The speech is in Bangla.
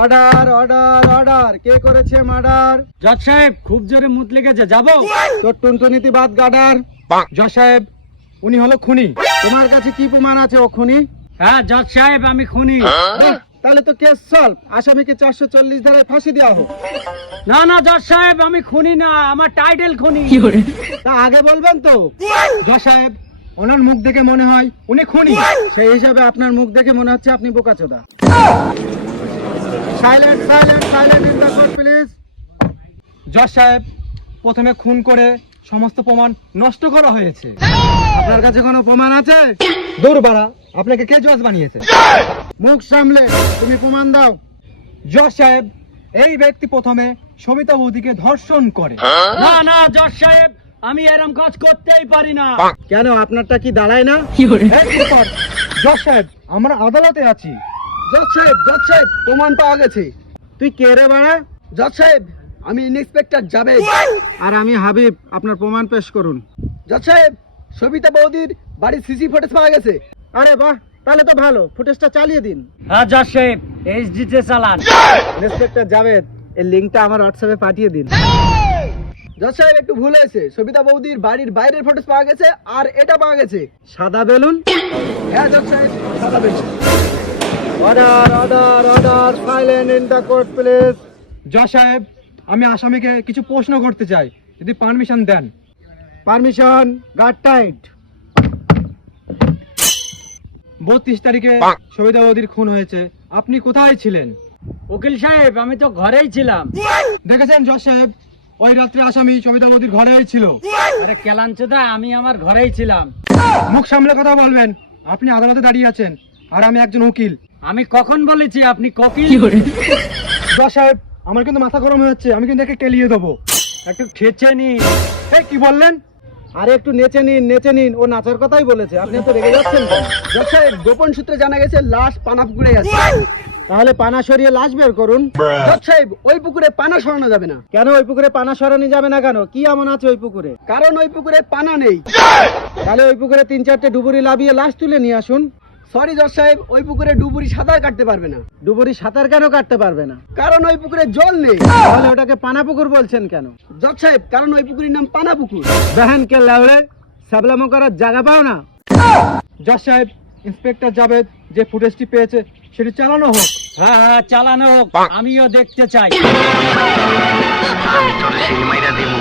অর্ডার অর্ডার অর্ডার, কে করেছে মার্ডার? জজ সাহেব খুব জোরে মুত লেগেছে, যাবো? তোর টুনটুনিতি বাদ গার্ডার। জজ সাহেব উনি হলো খুনি। তোমার কাছে কি প্রমাণ আছে ও খুনি? হ্যাঁ জজ সাহেব আমি খুনি। বাহ, তাহলে তো কেস সলভ। আসামিকে 440 ধারায় ফাঁসি দেওয়া হোক। না না জজ সাহেব আমি খুনি না, আমার টাইটেল খুনি। তা আগে বলবেন তো। জজ সাহেব ওনার মুখ দেখে মনে হয় উনি খুনি। সেই হিসাবে আপনার মুখ দেখে মনে হচ্ছে আপনি বোকাচোদা। Silent silent silent in the court please. জজ সাহেব প্রথমে খুন করে সমস্ত প্রমাণ নষ্ট করা হয়েছে। আপনার কাছে কোনো প্রমাণ আছে? দূর বাড়া, আপনাকে কে জজ বানিয়েছে? মুখ সামলে তুমি প্রমাণ দাও। জজ সাহেব এই ব্যক্তি প্রথমে সবিতা বৌদিকে ধর্ষণ করে। না না জজ সাহেব আমি এরকম কাজ করতেই পারি না। কেন, আপনারটা কি দাঁড়ায় না? জজ সাহেব আমরা আদালতে আছি। জজ সাহেব প্রমাণ পাওয়া গেছে। তুই কে রে বাড়া? জজ সাহেব আমি ইন্সপেক্টর জাবেদ। আর আমি হাবিব, আপনার প্রমাণ পেশ করুন। জজ সাহেব সবিতা বৌদির বাড়ির সিসি ফুটেজ পাওয়া গেছে। আরে বাহ, তাহলে তো ভালো, ফুটেজটা চালিয়ে দিন। হ্যাঁ জজ সাহেব এইচডি তে চালান। ইন্সপেক্টর জাবেদ এই লিংকটা আমার হোয়াটসঅ্যাপে পাঠিয়ে দিন। জজ সাহেব একটু ভুল হয়েছে, সবিতা বৌদির বাড়ির বাইরের ফুটেজ পাওয়া গেছে আর এটা পাওয়া গেছে। সাদা বেলুন? হ্যাঁ জজ সাহেব সাদা balloon. Order order order, silent in the court please. জজ সাহেব আমি আসামিকে কিছু প্রশ্ন করতে চাই, যদি পারমিশন দেন। Permission, guard tight. 32 তারিখে সবিতা বৌদির খুন হয়েছে, আপনি কোথায় ছিলেন? উকিল সাহেব আমি তো ঘরেই ছিলাম। দেখেছেন জজ সাহেব ওই রাত্রে আসামি সবিতা বৌদির ঘরেই ছিল। আরে কেলাঞ্চোদা আমি আমার ঘরেই ছিলাম। মুখ সামলে কথা বলবেন, আপনি আদালতে দাঁড়িয়ে আছেন আর আমি একজন উকিল। আমি কখন বলেছি আপনি কোকিল? জজ সাহেব আমার কিন্তু মাথা গরম হয়ে যাচ্ছে, আমি কিন্তু একে কেলিয়ে দেবো। একটু খেচে নি। এই কি বললেন? আরে একটু নেচে নিন নেচে নিন, ও নাচার কথাই বলেছে, আপনি তো রেগে যাচ্ছেন কেন? জজ সাহেব গোপন সূত্রে জানা গেছে লাশ পানা পুকুরে আছে। তাহলে পানা সরিয়ে লাশ বের করুন। জজ সাহেব ওই পুকুরে পানা সরানো যাবে না। কেন ওই পুকুরে পানা সরানো যাবে না কেন? কি এমন আছে ওই পুকুরে? কারণ ওই পুকুরে পানা নেই। তাহলে ওই পুকুরে 3-4টে ডুবুরি লাভিয়ে লাশ তুলে নিয়ে আসুন। সরি জজ সাহেব ওই পুকুরে ডুবুরি সাঁতার কাটতে পারবে না। ডুবুরি সাঁতার কেন কাটতে পারবে না? কারণ ওই পুকুরে জল নেই। তাহলে ওটাকে পানা পুকুর বলছেন কেন? জজ সাহেব কারণ ওই পুকুরের নাম পানা পুকুর। বহন কে লাউড়ে সাবলামো করার জায়গা পাও না। জজ সাহেব ইন্সপেক্টর জাবেদ যে ফুটেজটি পেয়েছে সেটি চালানো হোক। হ্যাঁ হ্যাঁ চালানো হোক, আমিও দেখতে চাই। আমি তোর সিনেমাইরা দেবো।